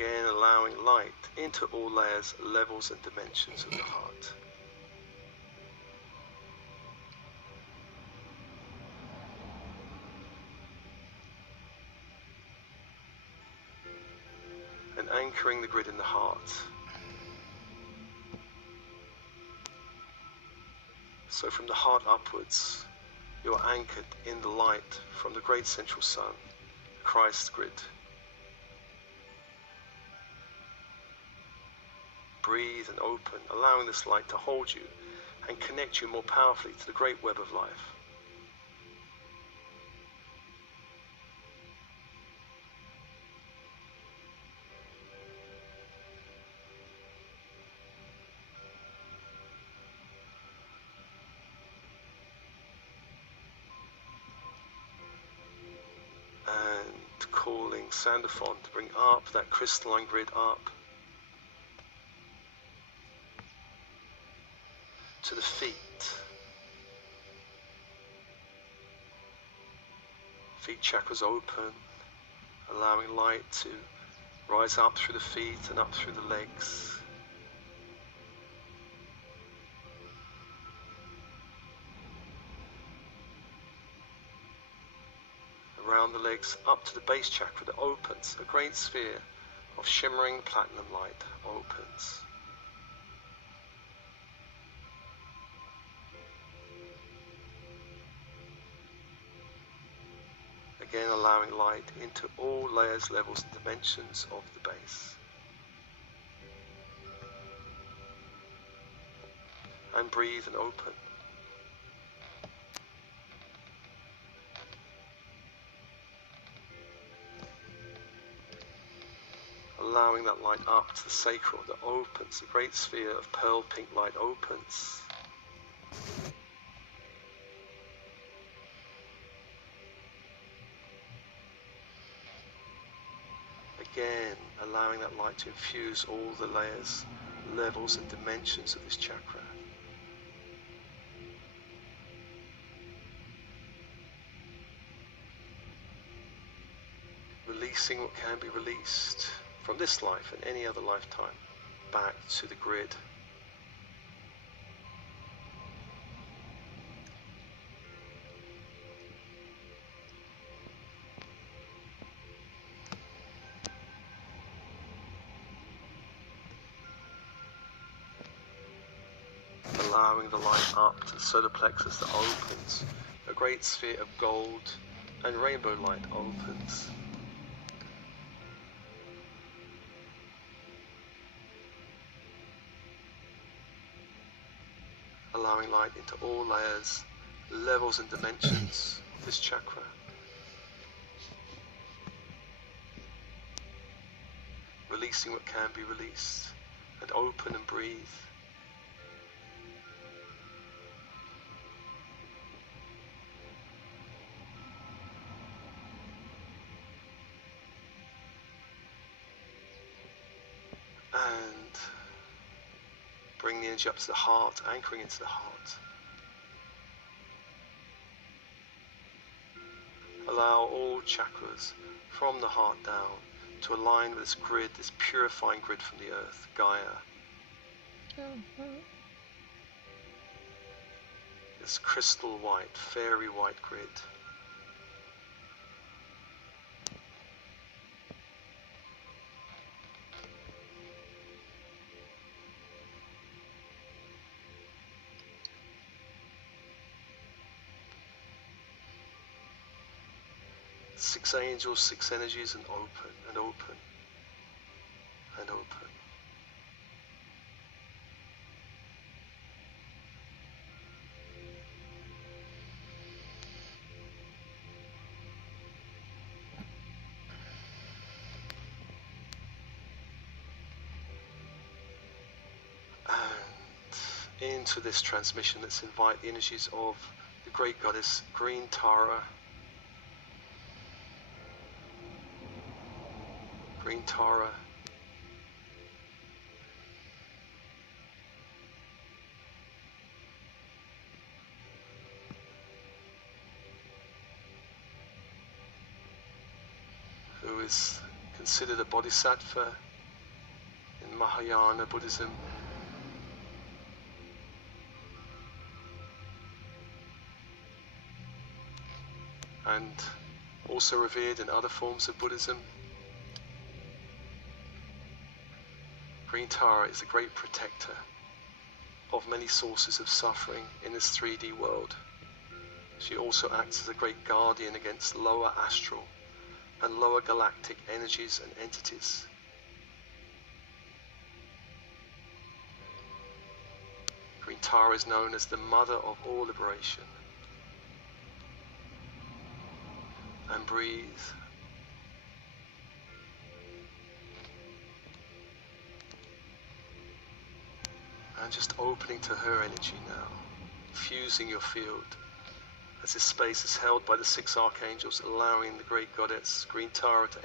Again, allowing light into all layers, levels, and dimensions of the heart. And anchoring the grid in the heart. So from the heart upwards, you are anchored in the light from the great central sun, Christ's grid. Breathe and open, allowing this light to hold you and connect you more powerfully to the great web of life. And calling Sandalphon to bring up that crystalline grid up to the feet. Feet chakras open, allowing light to rise up through the feet and up through the legs. Around the legs up to the base chakra that opens, a great sphere of shimmering platinum light opens. Again, allowing light into all layers, levels, and dimensions of the base. And breathe and open. Allowing that light up to the sacral that opens, a great sphere of pearl pink light opens. Again, allowing that light to infuse all the layers, levels, and dimensions of this chakra. Releasing what can be released from this life and any other lifetime back to the grid. Allowing the light up to the solar plexus that opens, a great sphere of gold and rainbow light opens. Allowing light into all layers, levels, and dimensions of this chakra. Releasing what can be released, and open and breathe. And bring the energy up to the heart, anchoring into the heart. Allow all chakras from the heart down to align with this grid, this purifying grid from the earth, Gaia. This crystal white, fairy white grid. Six angels, six energies, and open, and open, and open. And into this transmission, let's invite the energies of the great goddess Green Tara. Green Tara. Who is considered a bodhisattva Mahayana Buddhism, and also revered in other forms of Buddhism. Green Tara is a great protector of many sources of suffering in this 3D world. She also acts as a great guardian against lower astral and lower galactic energies and entities. Green Tara is known as the mother of all liberation. And breathe. And just opening to her energy now, fusing your field as this space is held by the 6 archangels, allowing the great goddess Green Tara to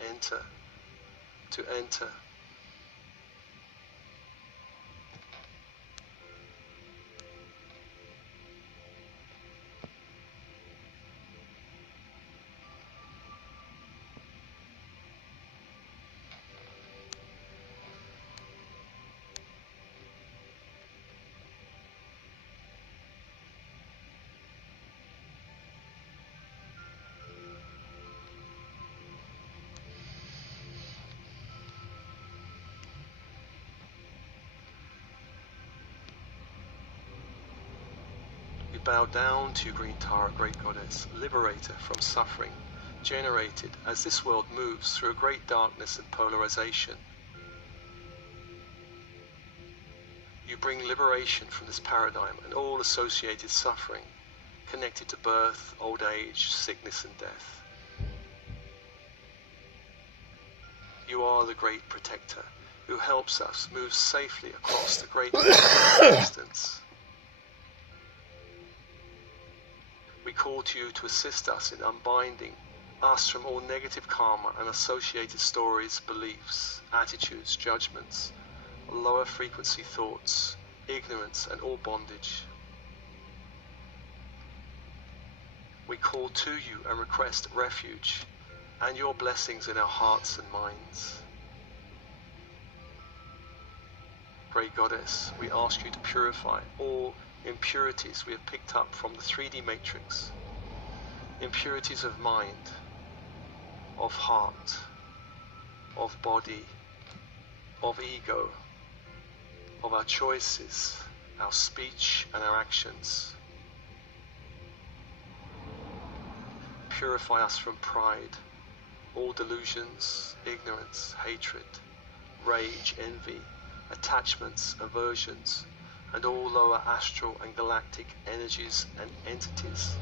enter. We bow down to you, Green Tara, great goddess, liberator from suffering, generated as this world moves through a great darkness and polarization. You bring liberation from this paradigm and all associated suffering connected to birth, old age, sickness and death. You are the great protector who helps us move safely across the great distance. We call to you to assist us in unbinding us from all negative karma and associated stories, beliefs, attitudes, judgments, lower frequency thoughts, ignorance and all bondage. We call to you and request refuge and your blessings in our hearts and minds. Great Goddess, we ask you to purify all impurities we have picked up from the 3D matrix, impurities of mind, of heart, of body, of ego, of our choices, our speech and our actions. Purify us from pride, all delusions, ignorance, hatred, rage, envy, attachments, aversions, and all lower astral and galactic energies and entities.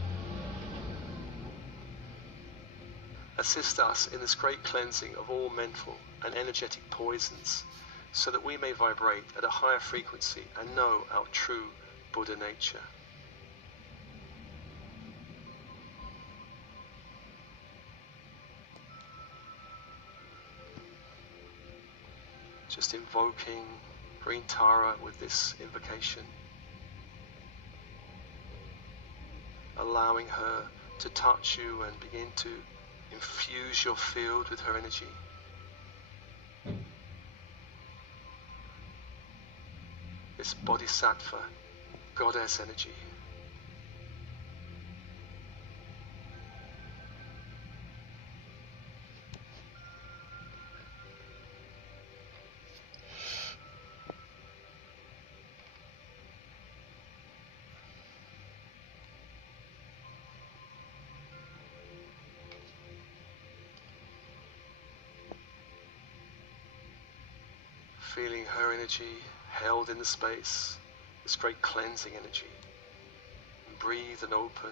Assist us in this great cleansing of all mental and energetic poisons, so that we may vibrate at a higher frequency and know our true Buddha nature. Just invoking Green Tara with this invocation, allowing her to touch you and begin to infuse your field with her energy. This Bodhisattva, goddess energy. Feeling her energy held in the space, this great cleansing energy. And breathe and open.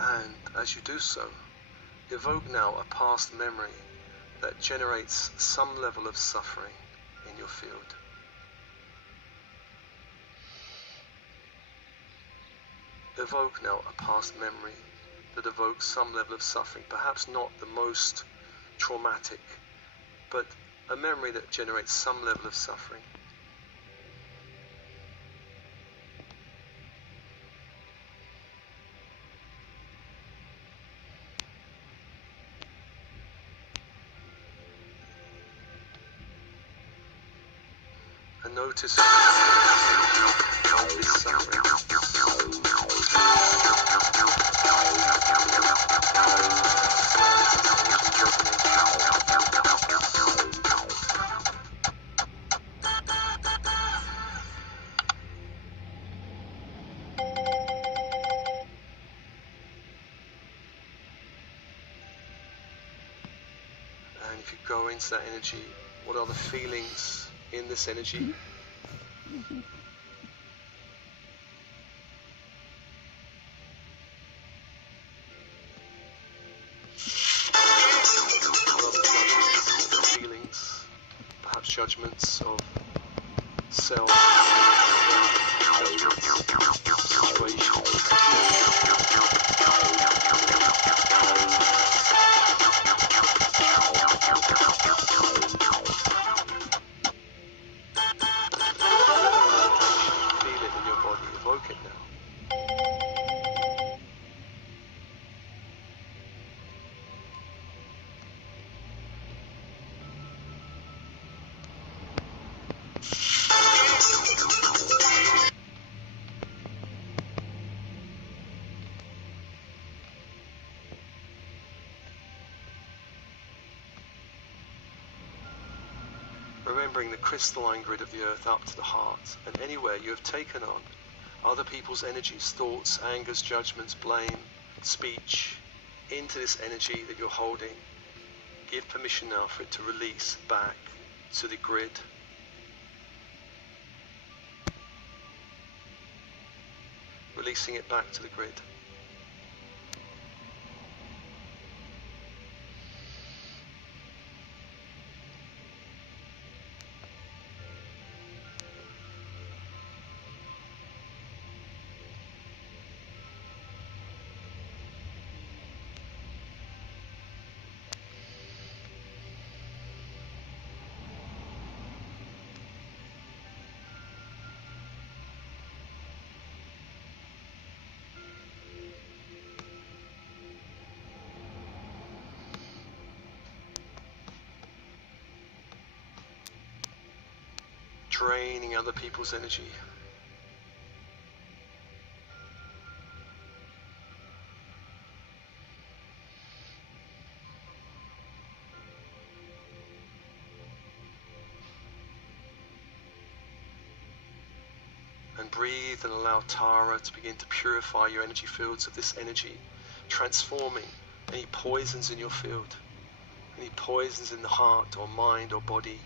And as you do so, evoke now a past memory that generates some level of suffering in your field. Evoke now a past memory that evokes some level of suffering, perhaps not the most traumatic, but a memory that generates some level of suffering. And notice this suffering. And if you go into that energy, what are the feelings in this energy? Feelings, perhaps judgments of self, judgments, situations. Feel it in your body, evoke it now. Remembering the crystalline grid of the earth up to the heart, and anywhere you have taken on other people's energies, thoughts, angers, judgments, blame, speech, into this energy that you're holding, give permission now for it to release back to the grid. Releasing it back to the grid. Draining other people's energy. And breathe and allow Tara to begin to purify your energy fields of this energy, transforming any poisons in your field, any poisons in the heart or mind or body.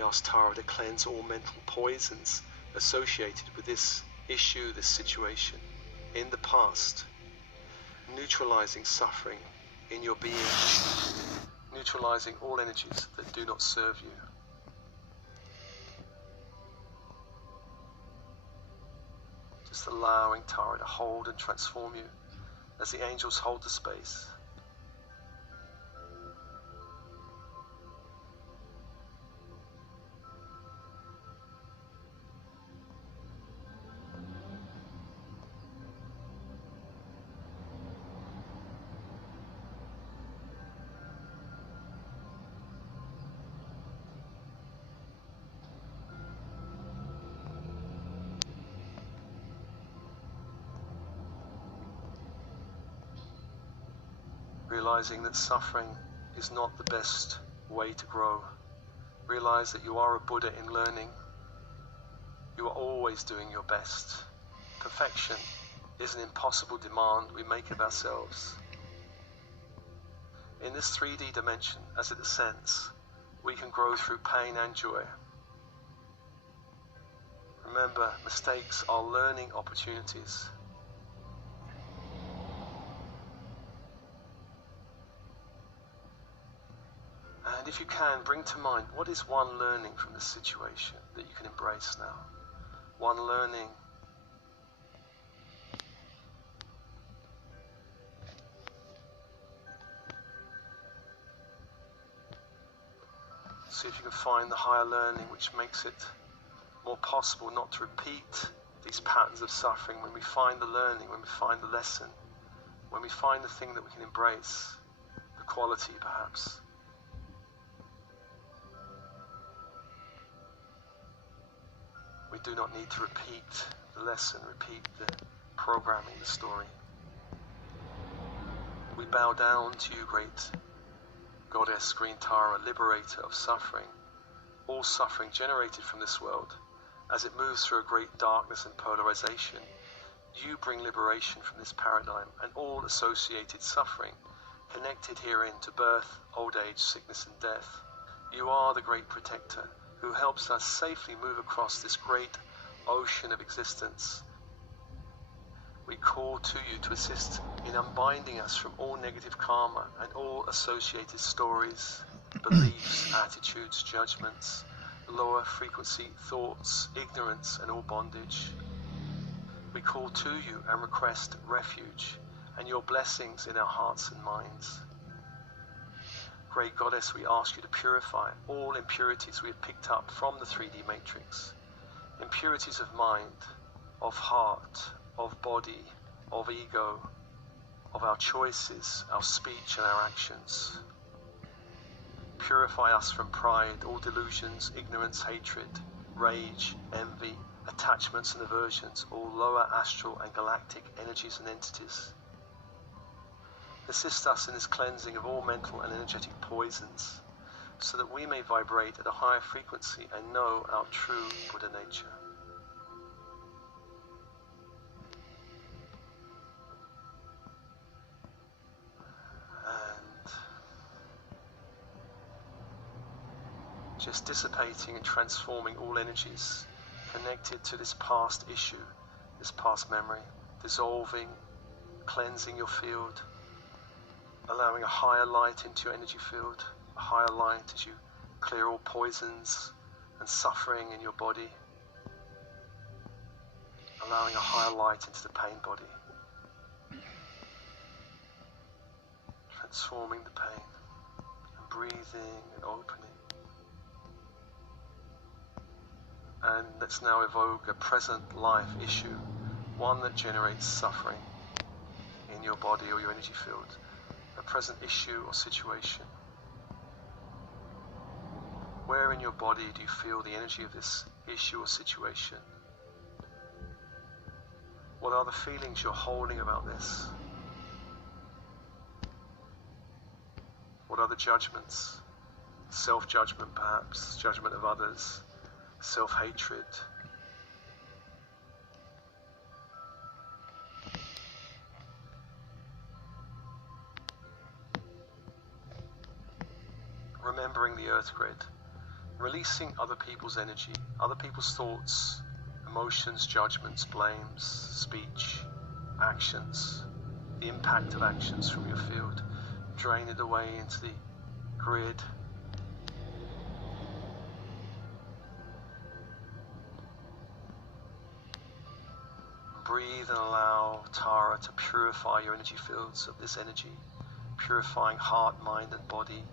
We ask Tara to cleanse all mental poisons associated with this issue, this situation in the past, neutralizing suffering in your being, neutralizing all energies that do not serve you. Just allowing Tara to hold and transform you as the angels hold the space. Realizing that suffering is not the best way to grow. Realize that you are a Buddha in learning. You are always doing your best. Perfection is an impossible demand we make of ourselves. In this 3D dimension, as it ascends, we can grow through pain and joy. Remember, mistakes are learning opportunities. And if you can, bring to mind, what is one learning from this situation that you can embrace now? One learning. See if you can find the higher learning which makes it more possible not to repeat these patterns of suffering. When we find the learning, when we find the lesson, when we find the thing that we can embrace, the quality perhaps. We do not need to repeat the lesson, repeat the programming, the story. We bow down to you, great Goddess Green Tara, liberator of suffering, all suffering generated from this world. As it moves through a great darkness and polarization, you bring liberation from this paradigm and all associated suffering connected herein to birth, old age, sickness and death. You are the great protector who helps us safely move across this great ocean of existence. We call to you to assist in unbinding us from all negative karma and all associated stories, beliefs, attitudes, judgments, lower frequency thoughts, ignorance and all bondage. We call to you and request refuge and your blessings in our hearts and minds. Great Goddess, we ask you to purify all impurities we have picked up from the 3D matrix. Impurities of mind, of heart, of body, of ego, of our choices, our speech and our actions. Purify us from pride, all delusions, ignorance, hatred, rage, envy, attachments and aversions, all lower astral and galactic energies and entities. Assist us in this cleansing of all mental and energetic poisons, so that we may vibrate at a higher frequency and know our true Buddha nature. And just dissipating and transforming all energies connected to this past issue, this past memory, dissolving, cleansing your field, allowing a higher light into your energy field, a higher light as you clear all poisons and suffering in your body, allowing a higher light into the pain body, transforming the pain and breathing and opening. And let's now evoke a present life issue, one that generates suffering in your body or your energy field. A present issue or situation. Where in your body do you feel the energy of this issue or situation? What are the feelings you're holding about this? What are the judgments? Self-judgment perhaps, judgment of others, self-hatred. Remembering the earth grid, Releasing other people's energy, other people's thoughts, emotions, judgments, blames, speech, actions, the impact of actions from your field. Drain it away into the grid. Breathe and allow Tara to purify your energy fields of this energy, purifying heart, mind and body,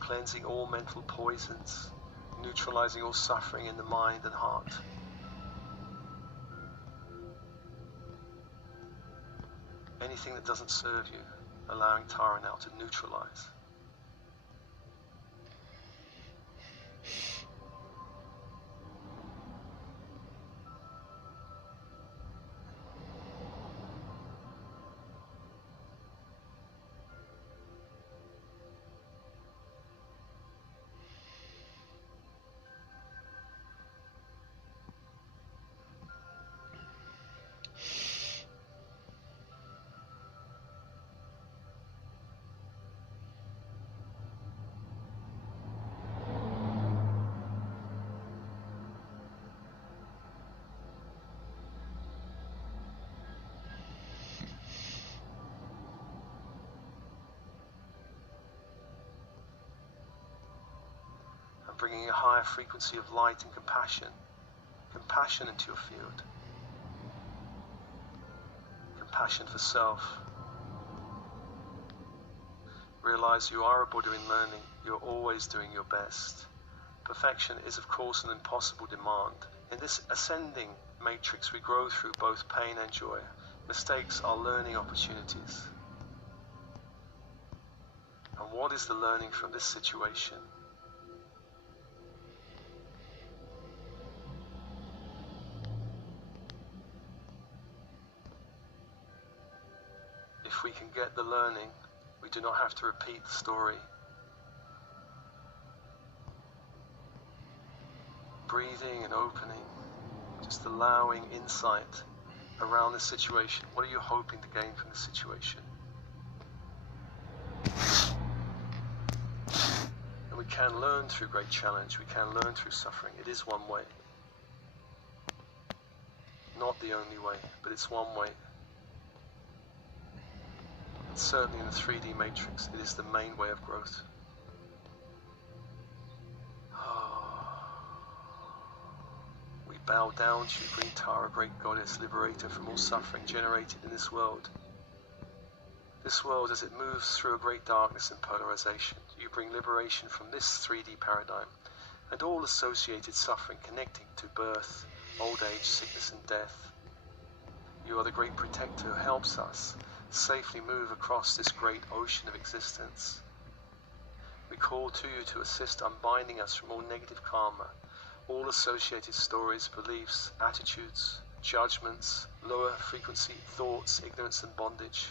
cleansing all mental poisons, neutralizing all suffering in the mind and heart. Anything that doesn't serve you, allowing Tara now to neutralize. Bringing a higher frequency of light and compassion into your field. Compassion for self. Realize you are a Buddha in learning. You're always doing your best. Perfection is of course an impossible demand. In this ascending matrix we grow through both pain and joy. Mistakes are learning opportunities. And what is the learning from this situation? If we can get the learning, we do not have to repeat the story. Breathing and opening, just allowing insight around this situation. What are you hoping to gain from this situation? And we can learn through great challenge, we can learn through suffering. It is one way. Not the only way, but it's one way. Certainly in the 3D matrix, it is the main way of growth. We bow down to you, Green Tara, great goddess, liberator from all suffering generated in this world. This world, as it moves through a great darkness and polarization, you bring liberation from this 3D paradigm and all associated suffering connecting to birth, old age, sickness and death. You are the great protector who helps us safely move across this great ocean of existence. We call to you to assist unbinding us from all negative karma, all associated stories, beliefs, attitudes, judgments, lower frequency thoughts, ignorance and bondage.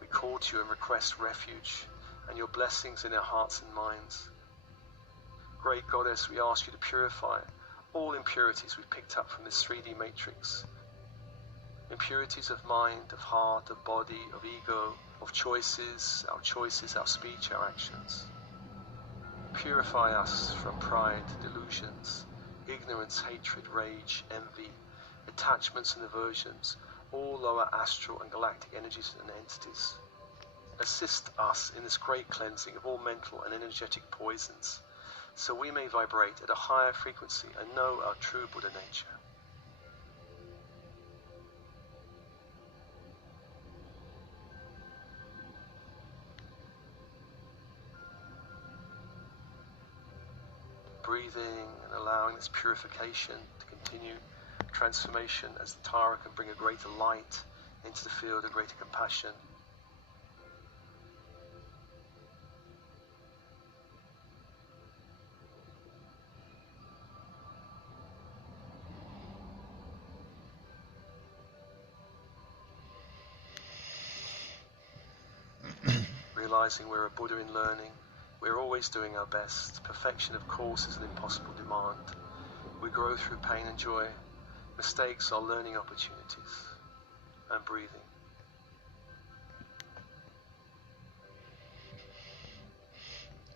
We call to you and request refuge and your blessings in our hearts and minds. Great Goddess, we ask you to purify all impurities we've picked up from this 3D matrix. Impurities of mind, of heart, of body, of ego, of choices, our speech, our actions. Purify us from pride, delusions, ignorance, hatred, rage, envy, attachments and aversions, all lower astral and galactic energies and entities. Assist us in this great cleansing of all mental and energetic poisons, so we may vibrate at a higher frequency and know our true Buddha nature. Breathing and allowing this purification to continue, transformation as the Tara can bring a greater light into the field, a greater compassion. Realizing we're a Buddha in learning. We're always doing our best. Perfection, of course, is an impossible demand. We grow through pain and joy. Mistakes are learning opportunities. And breathing.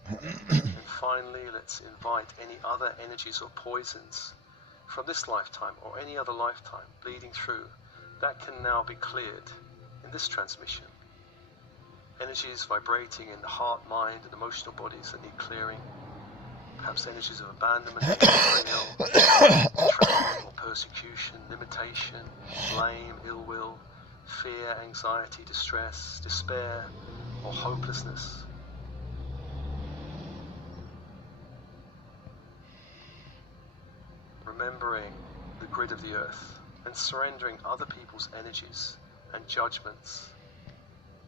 And finally, let's invite any other energies or poisons from this lifetime or any other lifetime bleeding through that can now be cleared in this transmission. Energies vibrating in the heart, mind, and emotional bodies that need clearing. Perhaps energies of abandonment, betrayal, entrapment or persecution, limitation, blame, ill will, fear, anxiety, distress, despair, or hopelessness. Remembering the grid of the earth and surrendering other people's energies and judgments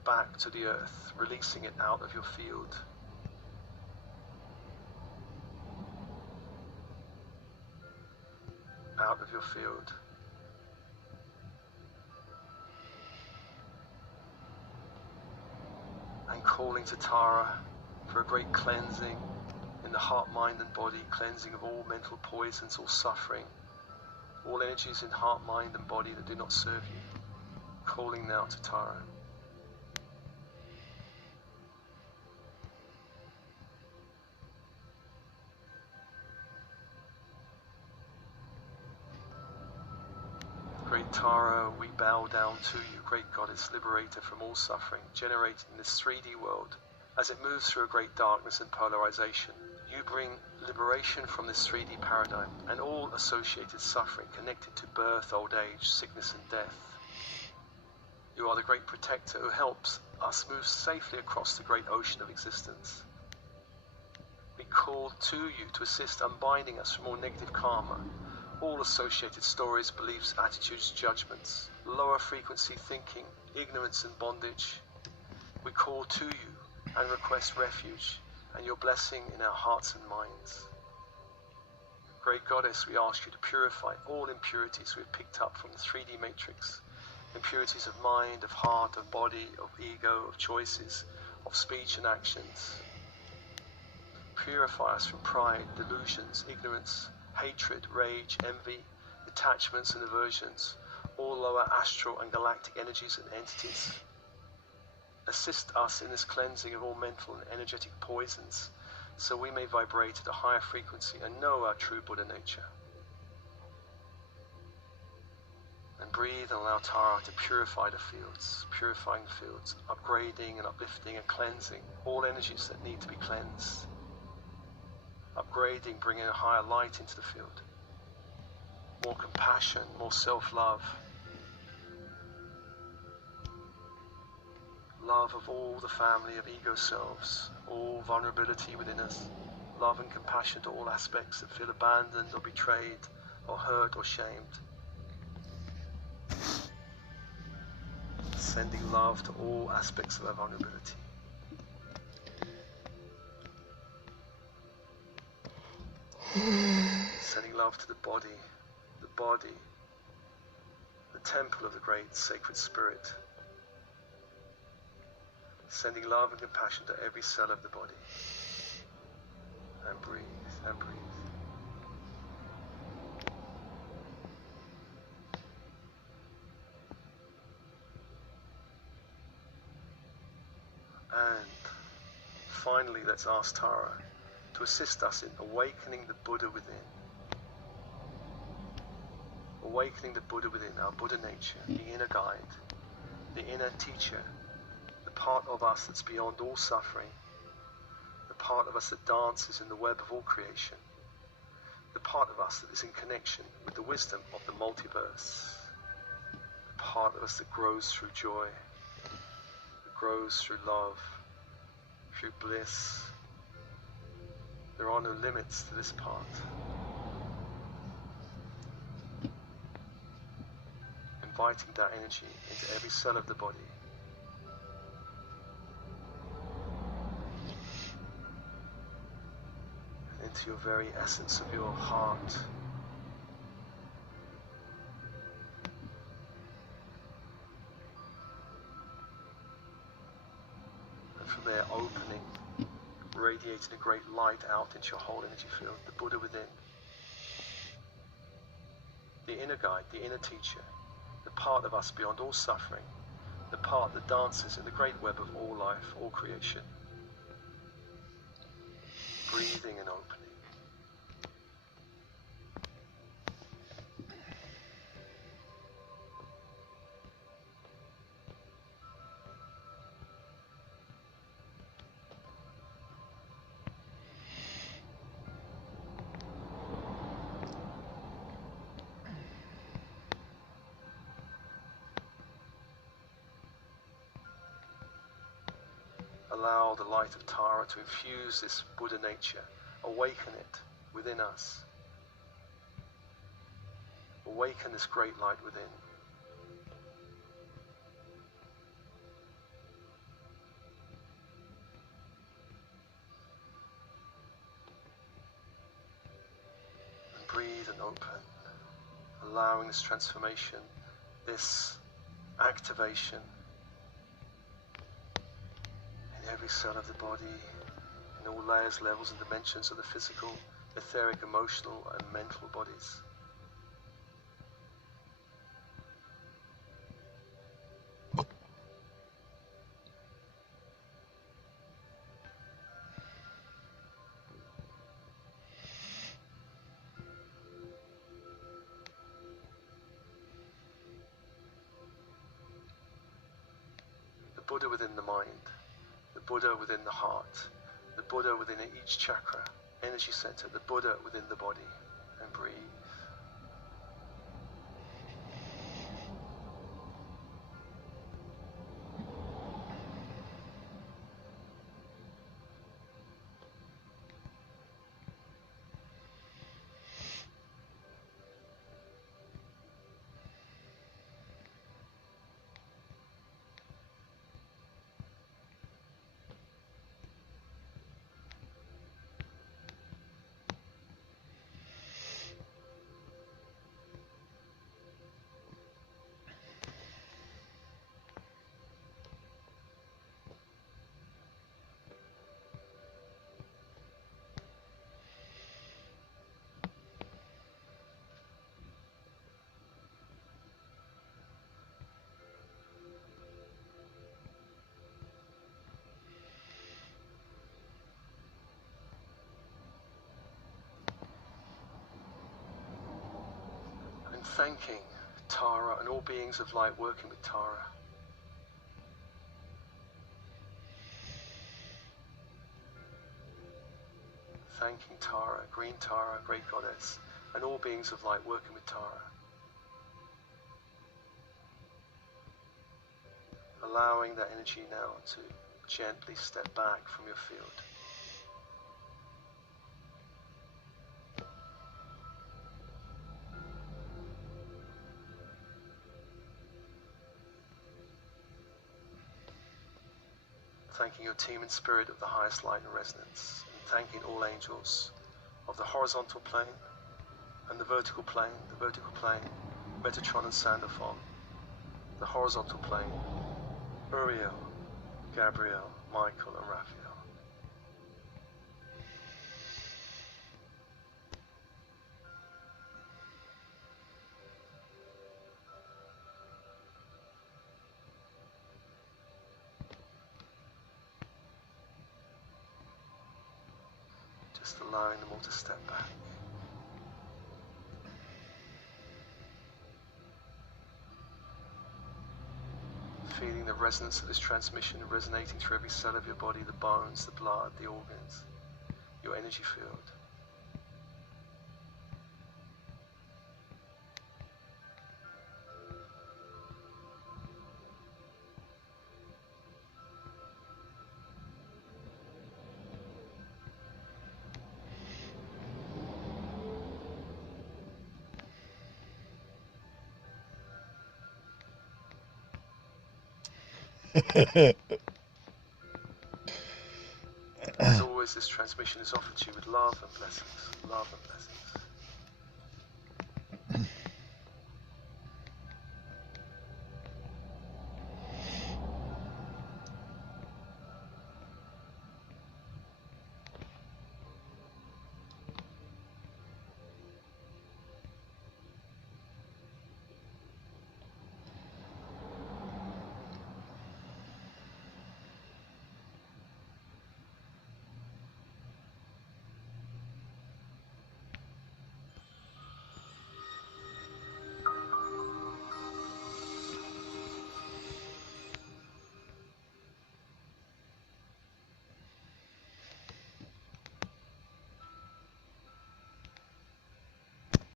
back to the earth, releasing it out of your field. Out of your field. And calling to Tara for a great cleansing in the heart, mind and body, cleansing of all mental poisons, all suffering, all energies in heart, mind and body that do not serve you. Calling now to Tara. Great Tara, we bow down to you, great goddess, liberator from all suffering, generated in this 3D world. As it moves through a great darkness and polarization, you bring liberation from this 3D paradigm and all associated suffering connected to birth, old age, sickness and death. You are the great protector who helps us move safely across the great ocean of existence. We call to you to assist unbinding us from all negative karma, all associated stories, beliefs, attitudes, judgments, lower frequency thinking, ignorance and bondage. We call to you and request refuge and your blessing in our hearts and minds. Great Goddess, we ask you to purify all impurities we've picked up from the 3D matrix, impurities of mind, of heart, of body, of ego, of choices, of speech and actions. Purify us from pride, delusions, ignorance, hatred, rage, envy, attachments and aversions, all lower astral and galactic energies and entities. Assist us in this cleansing of all mental and energetic poisons, so we may vibrate at a higher frequency and know our true Buddha nature. And breathe and allow Tara to purify the fields, purifying the fields, upgrading and uplifting and cleansing all energies that need to be cleansed. Upgrading, bringing a higher light into the field. More compassion, more self-love. Love of all the family of ego selves, all vulnerability within us. Love and compassion to all aspects that feel abandoned or betrayed or hurt or shamed. Sending love to all aspects of our vulnerability. Sending love to the body, the temple of the great sacred spirit. Sending love and compassion to every cell of the body. And breathe, and breathe. And finally, let's ask Tara to assist us in awakening the Buddha within. Awakening the Buddha within, our Buddha nature, the inner guide, the inner teacher, the part of us that's beyond all suffering, the part of us that dances in the web of all creation, the part of us that is in connection with the wisdom of the multiverse, the part of us that grows through joy, that grows through love, through bliss. There are no limits to this part. Inviting that energy into every cell of the body. Into your very essence of your heart. And from there opening, radiating a great light out into your whole energy field, the Buddha within. The inner guide, the inner teacher, the part of us beyond all suffering, the part that dances in the great web of all life, all creation. breathing and opening. Allow the light of Tara to infuse this Buddha nature, awaken it within us. Awaken this great light within. And breathe and open, allowing this transformation, this activation in every cell of the body, in all layers, levels and dimensions of the physical, etheric, emotional and mental bodies. The Buddha within the mind, the Buddha within the heart, the Buddha within each chakra, energy center, the Buddha within the body, and breathe. Thanking Tara and all beings of light working with Tara. Thanking Tara, Green Tara, Great Goddess, and all beings of light working with Tara. Allowing that energy now to gently step back from your field. Thanking your team and spirit of the highest light and resonance, and thanking all angels of the horizontal plane and the vertical plane, Metatron and Sandalphon, the horizontal plane, Uriel, Gabriel, Michael and Raphael. Just allowing them all to step back. Feeling the resonance of this transmission resonating through every cell of your body, the bones, the blood, the organs, your energy field. As always, this transmission is offered to you with love and blessings. Love and blessings.